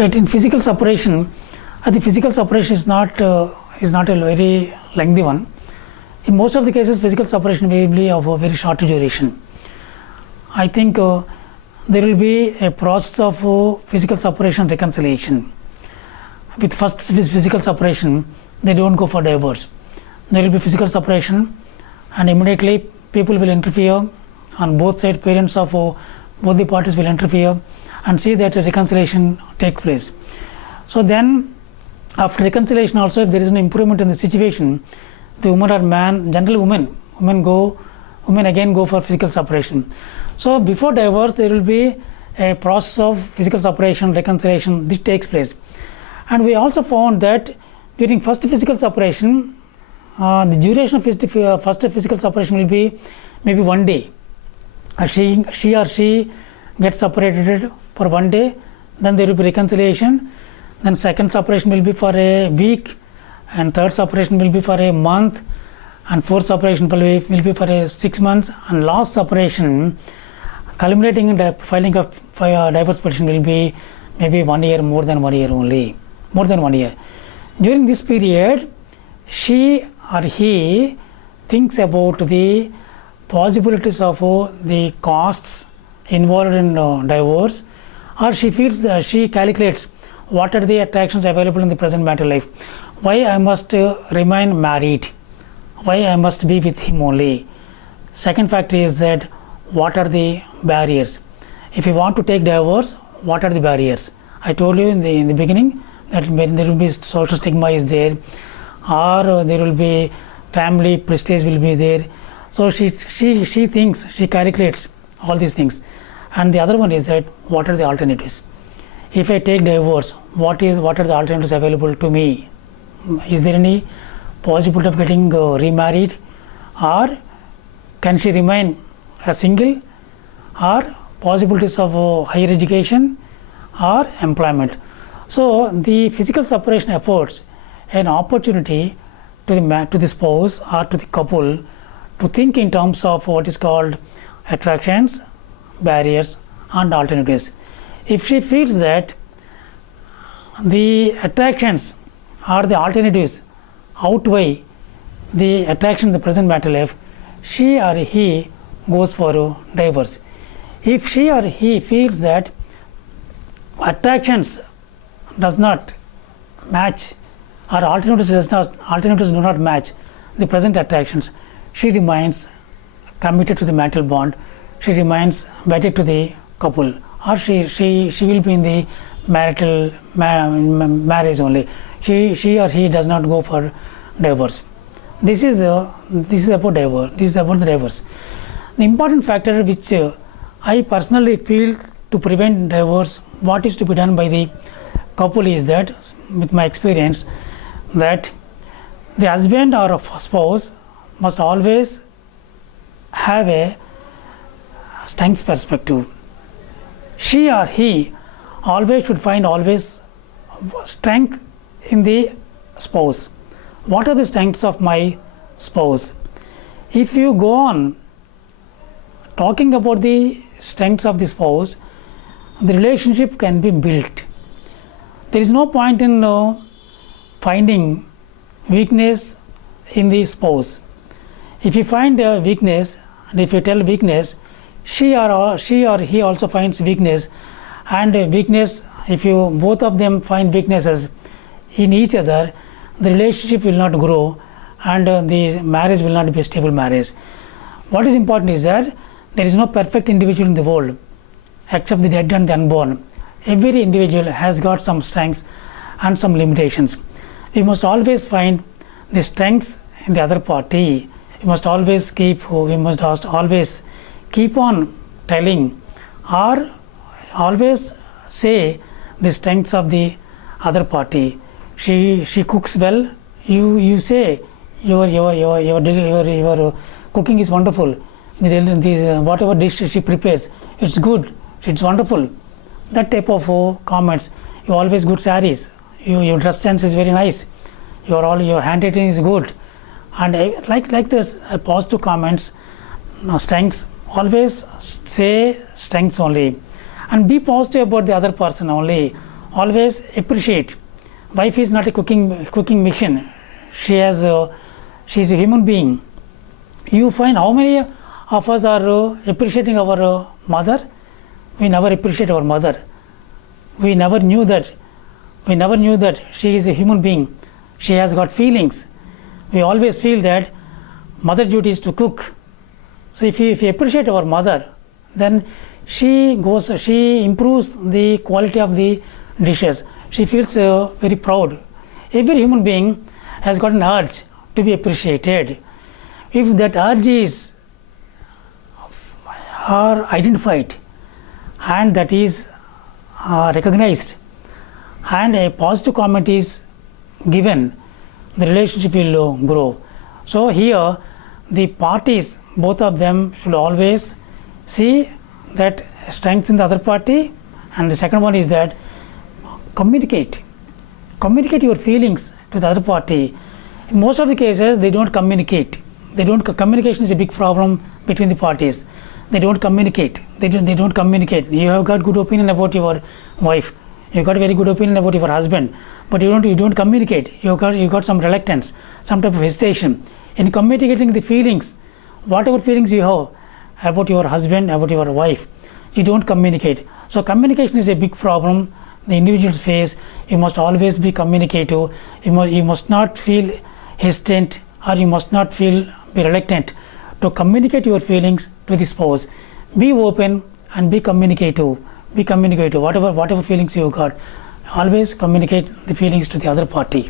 Right, in physical separation, the physical separation is not a very lengthy one. In most of the cases, physical separation will be of a very short duration. I think there will be a process of physical separation reconciliation. With first physical separation, they don't go for divorce. There will be physical separation, and immediately people will interfere on both sides. Parents of both the parties will interfere and see that a reconciliation take place. So then, after reconciliation also, if there is an improvement in the situation, the woman or man, generally women again go for physical separation. So before divorce, there will be a process of physical separation, reconciliation. This takes place, and we also found that during first physical separation, the duration of first physical separation will be maybe 1 day. She or she gets separated for 1 day, then there will be reconciliation, then second separation will be for a week, and third separation will be for a month, and fourth separation will be for 6 months, and last separation culminating in filing of divorce petition will be maybe 1 year, more than 1 year only, more than 1 year. During this period, she or he thinks about the possibilities of the costs involved in divorce, or she feels that she calculates what are the attractions available in the present marital life. Why I must remain married? Why I must be with him only? Second factor is that what are the barriers? If you want to take divorce, what are the barriers? I told you in the beginning that there will be social stigma is there, or there will be family prestige will be there. So she thinks, she calculates all these things. And the other one is that what are the alternatives? If I take divorce, what are the alternatives available to me? Is there any possibility of getting remarried, or can she remain a single, or possibilities of higher education or employment? So the physical separation affords an opportunity to the spouse or to the couple to think in terms of what is called attractions, barriers, and alternatives. If she feels that the attractions or the alternatives outweigh the attraction in the present marital life, she or he goes for a divorce. If she or he feels that attractions does not match, or alternatives do not match the present attractions, she remains committed to the marital bond, she remains wedded to the couple, or she will be in the marital marriage only. She or he does not go for divorce. This is about divorce. This is about the divorce. The important factor which I personally feel to prevent divorce, what is to be done by the couple is that, with my experience, that the husband or a spouse must always have a strengths perspective. She or he always should find strength in the spouse. What are the strengths of my spouse? If you go on talking about the strengths of the spouse, the relationship can be built. There is no point in finding weakness in the spouse. If you find a weakness, and if you tell weakness, she or he also finds weakness, and weakness, if you both of them find weaknesses in each other, the relationship will not grow, and the marriage will not be a stable marriage. What is important is that there is no perfect individual in the world except the dead and the unborn. Every individual has got some strengths and some limitations. We must always find the strengths in the other party. We must always keep on telling, or always say the strengths of the other party. She cooks well. You say your cooking is wonderful. Whatever dish she prepares, it's good. It's wonderful. That type of comments. You always good sarees. Your dress sense is very nice. Your handwriting is good. And like this, positive comments, strengths. Always say strengths only, and be positive about the other person only. always appreciate. Wife is not a cooking machine. She is a human being. You find how many of us are appreciating our mother? We never appreciate our mother. We never knew that she is a human being. She has got feelings. We always feel that mother duty is to cook. So if we appreciate our mother, then she improves the quality of the dishes. She feels very proud. Every human being has got an urge to be appreciated. If that urge are identified and that is recognized and a positive comment is given, the relationship will grow. So here the parties, both of them, should always see that strength in the other party, and the second one is that communicate your feelings to the other party. In most of the cases they don't communicate. Communication is a big problem between the parties. They don't communicate. You have got good opinion about your wife, you got very good opinion about your husband, but you don't communicate. You got some reluctance, some type of hesitation in communicating the feelings. Whatever feelings you have about your husband, about your wife, you don't communicate. So communication is a big problem the individuals face. You must always be communicative. You must not feel hesitant, or you must not be reluctant to communicate your feelings to the spouse. Be open and be communicative. Whatever feelings you got, always communicate the feelings to the other party.